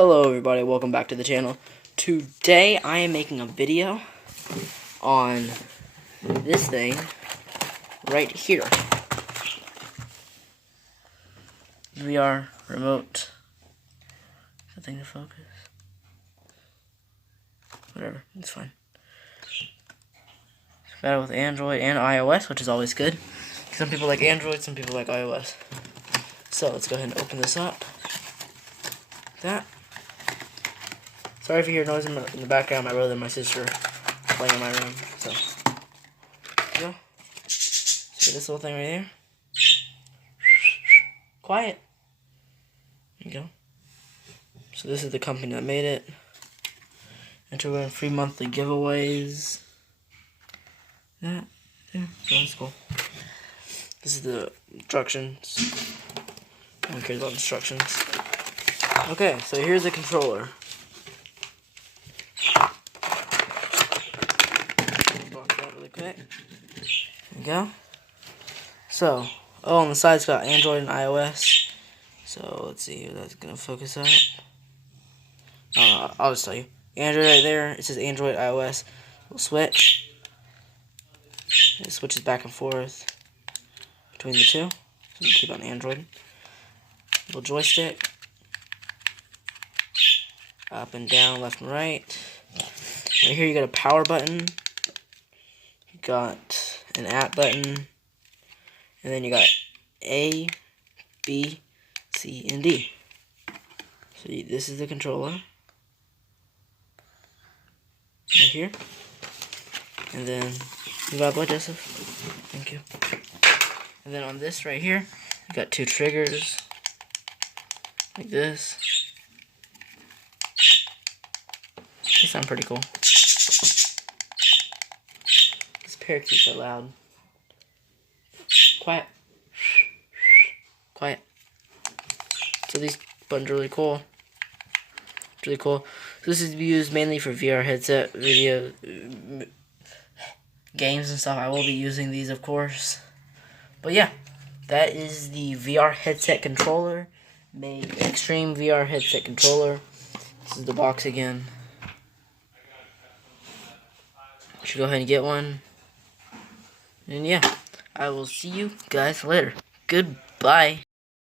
Hello everybody, welcome back to the channel. Today I am making a video on this thing right here. VR remote. Is that thing to focus? Whatever, it's fine. It's better with Android and iOS, which is always good. Some people like Android, some people like iOS. So let's go ahead and open this up. Like that. Sorry if you hear noise in the background. My brother and my sister are playing in my room. So, there you go. See this little thing right here? Quiet. There you go. So this is the company that made it. Enter win free monthly giveaways. That. Yeah, so that's cool. This is the instructions. No one cares about instructions. Okay, so here's the controller. Box that really quick. There you go. So, on the side's got Android and iOS. So let's see if that's gonna focus on. I'll just tell you. Android right there. It says Android, iOS. We'll switch. It switches back and forth between the two. So we keep on Android. Little joystick. Up and down, left and right. Right here you got a power button. You got an app button. And then you got A, B, C, and D. So this is the controller. Right here. And then, you got what, Joseph? Thank you. And then on this right here, you got two triggers. Like this. They sound pretty cool. These parakeets are loud. Quiet. Quiet. So these buttons are really cool. It's really cool. So this is used mainly for VR headset, video, games and stuff. I will be using these, of course. But yeah, that is the VR headset controller. Made Extreme VR headset controller. This is the box again. Should go ahead and get one. And yeah, I will see you guys later. Goodbye.